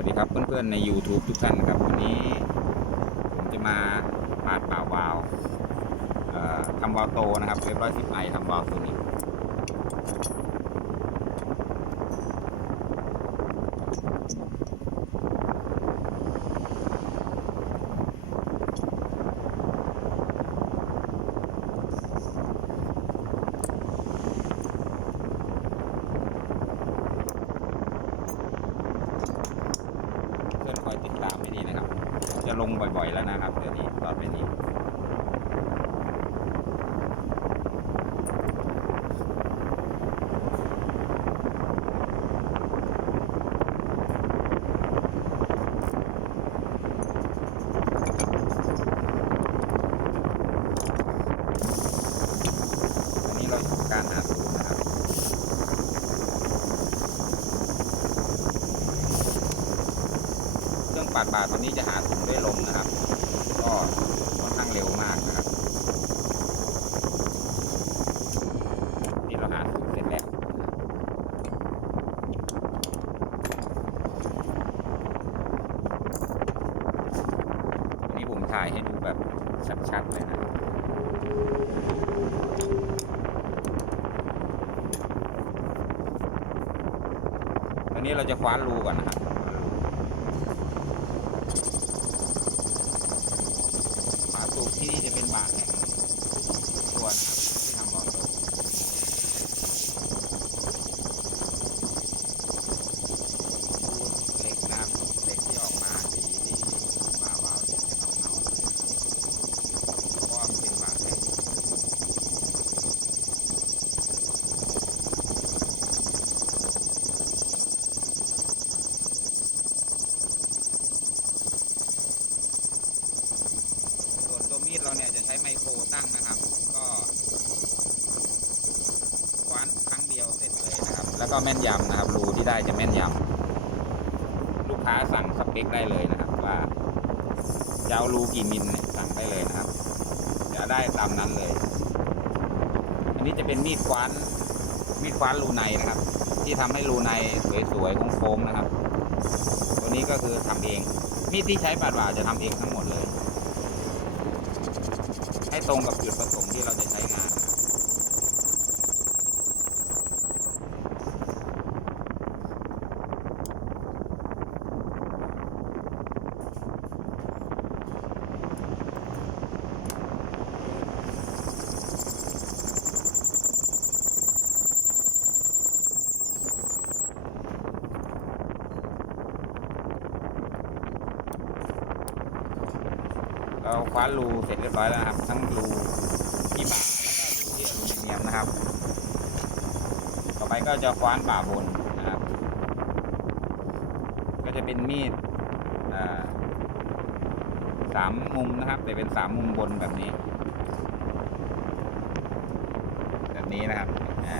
วัสดีครับเพื่อนๆใน YouTube ทุกท่านครับ วันนี้ผมจะมาปาดป่าวาวทำวาล์วโตนะครับเรียบร้อยสิบไอทำวาล์วตัวนี้ เพื่อนคอยติดตามให้ดีนะครับ จะลงบ่อยๆแล้วนะครับเดี๋ยวนี้ตอนไปนี้นนี้เราการหาสูตรนะครั บเครื่องปัดบาทตัวนี้จะหาถุงด้วยลมนะครับ ก็ค่อนข้างเร็วมากนะครับนี่เราหาถุงเสร็จแล้ววันนี้ผมถ่ายให้ดูแบบชัดๆเลยนะตอนนี้เราจะคว้านรูก่อนนะครับ ฝาสูบที่นี่จะเป็นบาทแห่งตัวนะครับที่ทำบอลโตดูเหล็กนะครับเหล็กที่ออกมาสีที่บาวาวๆจะเงาเงาๆเพราะว่ามันเป็นบาทแห่งส่วนตัวมีด เราเนี่ยจะใช้ไมโครตั้งนะครับ ก็คว้านครั้งเดียวเสร็จเลยนะครับ แล้วก็แม่นยำนะครับ รูที่ได้จะแม่นยำลูกค้าสั่งสเปคได้เลยนะครับ ว่าจะเอารูกี่มิลเนี่ยสั่งได้เลยนะครับจะได้ตามนั้นเลย อันนี้จะเป็นมีดคว้านมีดคว้านรูในนะครับ ที่ทำให้รูในสวยๆโค้งๆนะครับ ตัวนี้ก็คือทำเองมีดที่ใช้ปาดบ่าจะทำเองทั้งหมดเลย ให้ตรงกับจุดประสงค์ที่เราจะใช้งานนะครับเราค ว้านรูเสร็จเรียบร้อยแล้วนะครับ ทั้งรูที่บ่าแล้วก็รูที่อลูมิเนียมนะครับ ต่อไปก็จะคว้านบ่าบนนะครับ ก็จะเป็นมีดสามมุมนะครับ แต่เป็นสามมุมบนแบบนี้ แบบนี้นะครับอ่า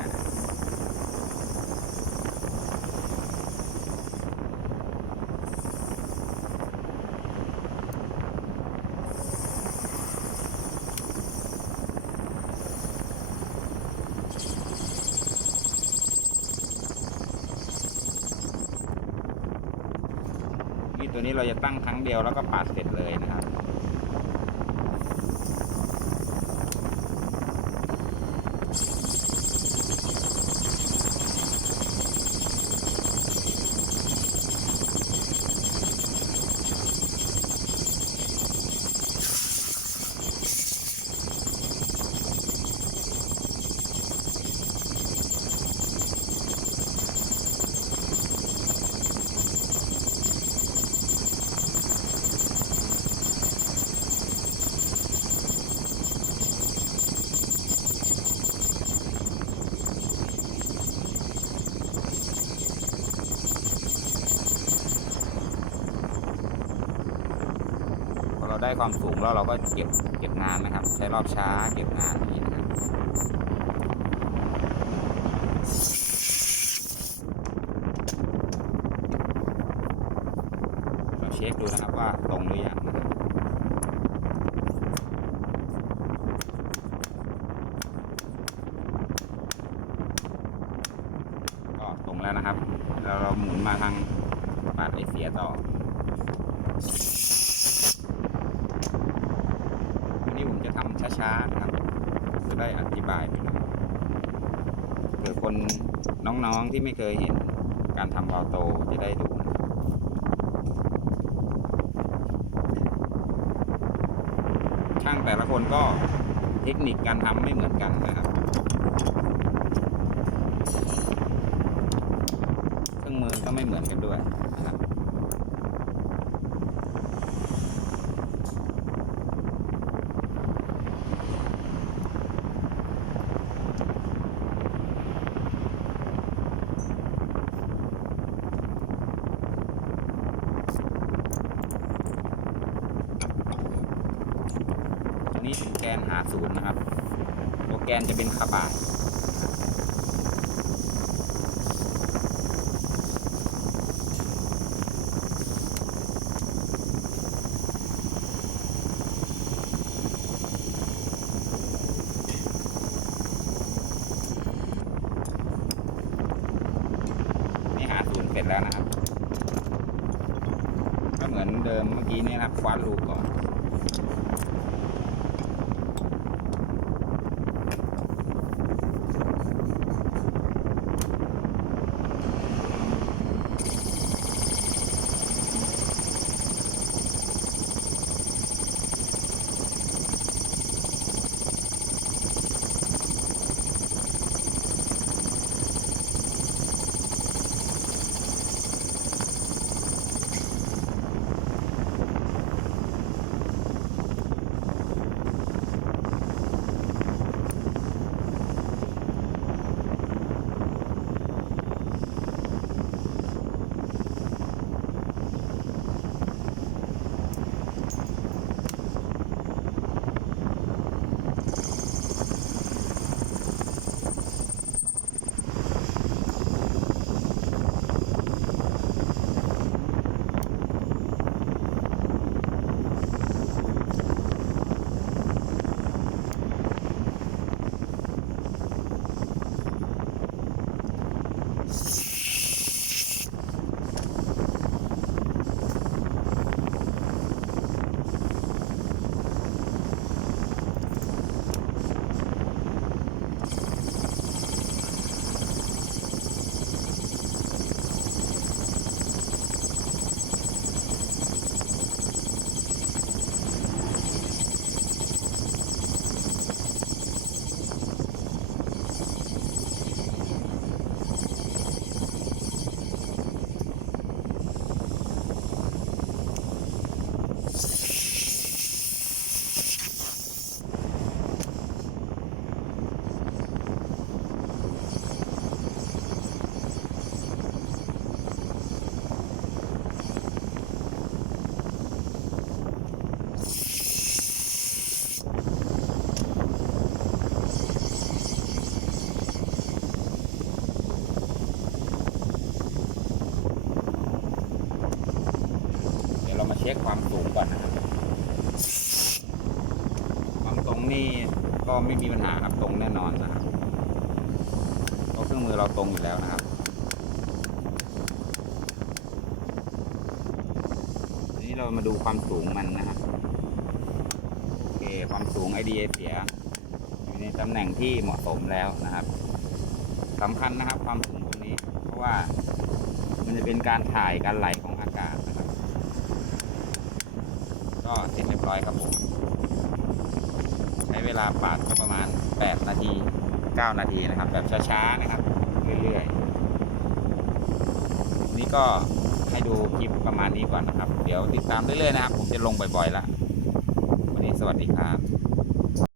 ตัวนี้เราจะตั้งครั้งเดียวแล้วก็ปาดเสร็จเลยนะครับ ได้ความสูงแล้วเราก็เก็บเก็บงานนะครับ ใช้รอบช้าเก็บงานนี้นะครับเราเช็คดูนะครับว่าตรงหรือยังนะครับก็ตรงแล้วนะครับ แล้วเราหมุนมาทางปาดไอเสียต่อ วันนี้ผมจะทำ ช้านะครับ จะได้อธิบายไปหน่อยเผื่อคนน้องๆที่ไม่เคยเห็นการทำวาล์วโตจะได้ดูนะช่างแต่ละคนก็เทคนิคการทำไม่เหมือนกันนะครับเครื่องมือก็ไม่เหมือนกันด้วยนะครับ ตัวนี้เป็นแกนหาศูนย์นะครับ ตัวแกนจะเป็นคาบาดนี่หาศูนย์เสร็จแล้วนะครับ ก็เหมือนเดิมเมื่อกี้นี่นะครับคว้านรูก่อน ช็คความสูงก่อนนะครับ ความตรงนี่ก็ไม่มีปัญหาครับตรงแน่นอนนะครับเพราะเครื่องมือเราตรงอยู่แล้วนะครับทีนี้เรามาดูความสูงมันนะครับ โอเค ความสูง IDA เสียอยู่ในตำแหน่งที่เหมาะสมแล้วนะครับสำคัญนะครับ ความสูงตรงนี้ เพราะว่ามันจะเป็นการถ่ายการไหลของอากาศนะครับ ก็เสร็จเรียบร้อยครับผม ใช้เวลาปาดก็ประมาณ 8 นาที 9 นาทีนะครับ แบบช้าๆนะครับ เรื่อยๆ นี่ก็ให้ดูคลิปประมาณนี้ก่อนนะครับ เดี๋ยวติดตามเรื่อยๆนะครับ ผมจะลงบ่อยๆละวันนี้สวัสดีครับ